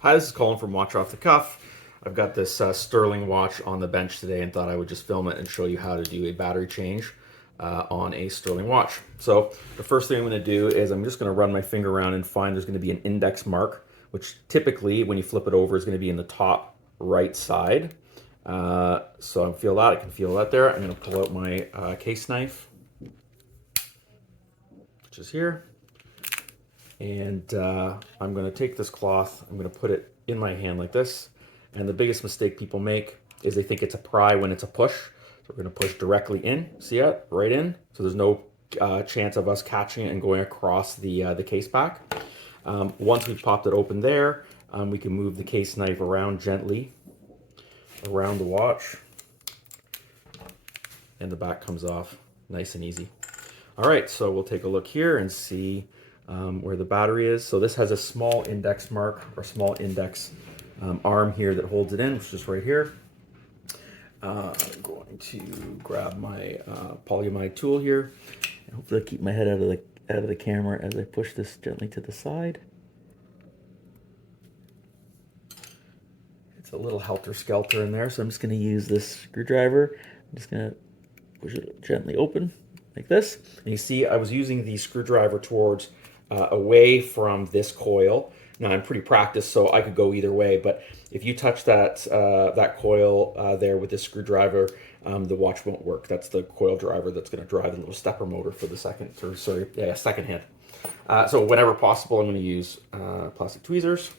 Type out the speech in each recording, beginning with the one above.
Hi, this is Colin from Watch Off the Cuff. I've got this Stuhrling watch on the bench today and thought I would just film it and show you how to do a battery change on a Stuhrling watch. So the first thing I'm going to do is I'm just going to run my finger around and find there's going to be an index mark, which typically when you flip it over is going to be in the top right side. So I feel that, I can feel that there. I'm going to pull out my case knife, which is here. And I'm going to take this cloth, I'm going to put it in my hand like this. And the biggest mistake people make is they think it's a pry when it's a push. So we're going to push directly in, see it? Right in. So there's no chance of us catching it and going across the case back. Once we've popped it open there, we can move the case knife around gently around the watch. And the back comes off nice and easy. All right, so we'll take a look here and see where the battery is. So this has a small index mark or small index arm here that holds it in, which is right here. I'm going to grab my polyamide tool here and hopefully keep my head out of the camera as I push this gently to the side. It's a little helter-skelter in there, so I'm just going to use this screwdriver. I'm just going to push it gently open like this. And you see I was using the screwdriver towards away from this coil. Now I'm pretty practiced, so I could go either way, but if you touch that that coil there with this screwdriver, the watch won't work. That's the coil driver that's going to drive the little stepper motor for the second hand. So whenever possible, I'm going to use plastic tweezers,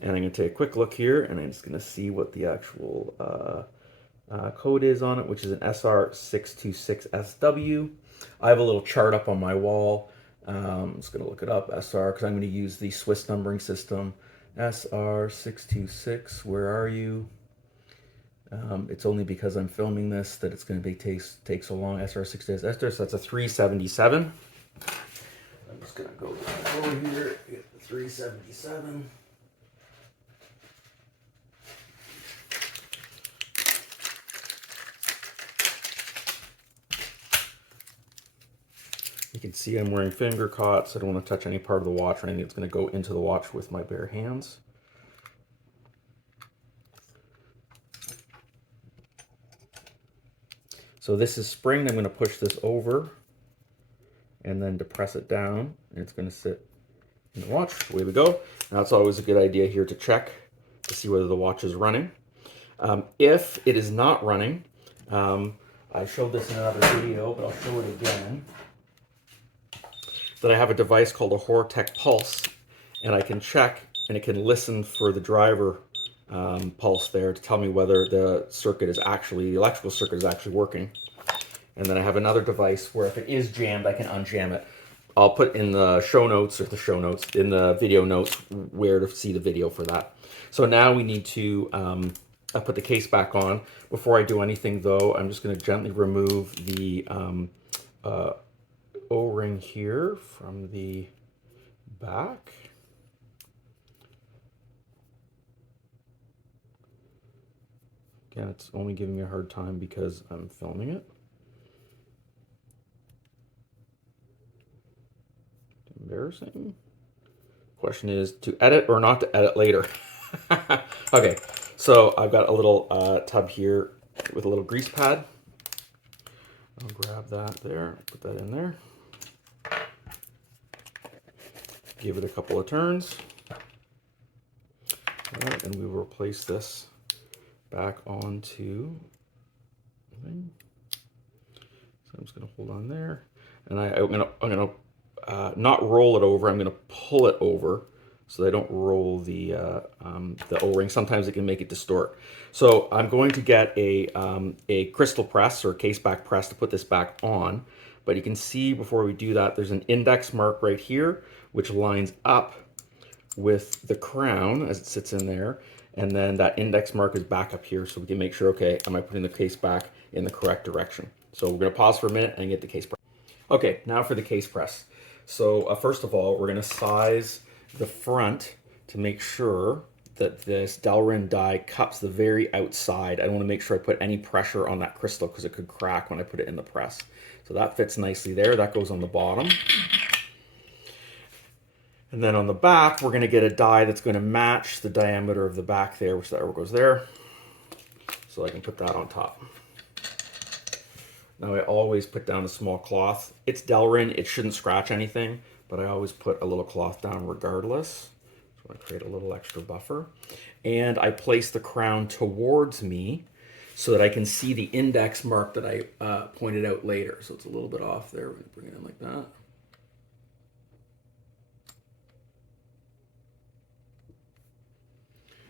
and I'm going to take a quick look here, and I'm just going to see what the actual code is on it, which is an SR626SW. I have a little chart up on my wall. I'm just going to look it up, SR, because I'm going to use the Swiss numbering system. SR626, where are you? It's only because I'm filming this that it's going to take so long. SR626, so that's a 377. I'm just going to go over here, get the 377. You can see I'm wearing finger cots. I don't want to touch any part of the watch or anything that's going to go into the watch with my bare hands. So this is spring. I'm going to push this over and then depress it down, and it's going to sit in the watch. Away we go. Now it's always a good idea here to check to see whether the watch is running. If it is not running, I showed this in another video, but I'll show it again. That I have a device called a Horotec pulse, and I can check and it can listen for the driver pulse there to tell me whether the electrical circuit is actually working. And then I have another device where if it is jammed, I can unjam it. I'll put in the show notes, in the video notes, where to see the video for that. So now we need to put the case back on. Before I do anything though, I'm just going to gently remove the O-ring here from the back. Again, it's only giving me a hard time because I'm filming it. Embarrassing. Question is to edit or not to edit later. Okay, so I've got a little tub here with a little grease pad. I'll grab that there, put that in there. Give it a couple of turns. All right, and we will replace this back onto the thing. So I'm just going to hold on there, and I'm gonna not roll it over. I'm going to pull it over so I don't roll the O-ring. Sometimes it can make it distort. So I'm going to get a crystal press or case back press to put this back on. But you can see before we do that, there's an index mark right here, which lines up with the crown as it sits in there. And then that index mark is back up here, so we can make sure, okay, am I putting the case back in the correct direction? So we're gonna pause for a minute and get the case press. Okay, now for the case press. So first of all, we're gonna size the front to make sure that this Delrin die cups the very outside. I want to make sure I put any pressure on that crystal because it could crack when I put it in the press. So that fits nicely there. That goes on the bottom. And then on the back, we're going to get a die that's going to match the diameter of the back there, which that arrow goes there. So I can put that on top. Now I always put down a small cloth. It's Delrin, it shouldn't scratch anything, but I always put a little cloth down regardless. So I create a little extra buffer. And I place the crown towards me so that I can see the index mark that I pointed out later. So it's a little bit off there. We're going to bring it in like that.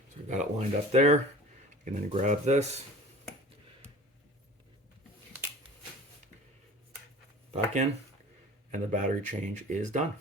So we've got it lined up there. And then grab this. Back in. And the battery change is done.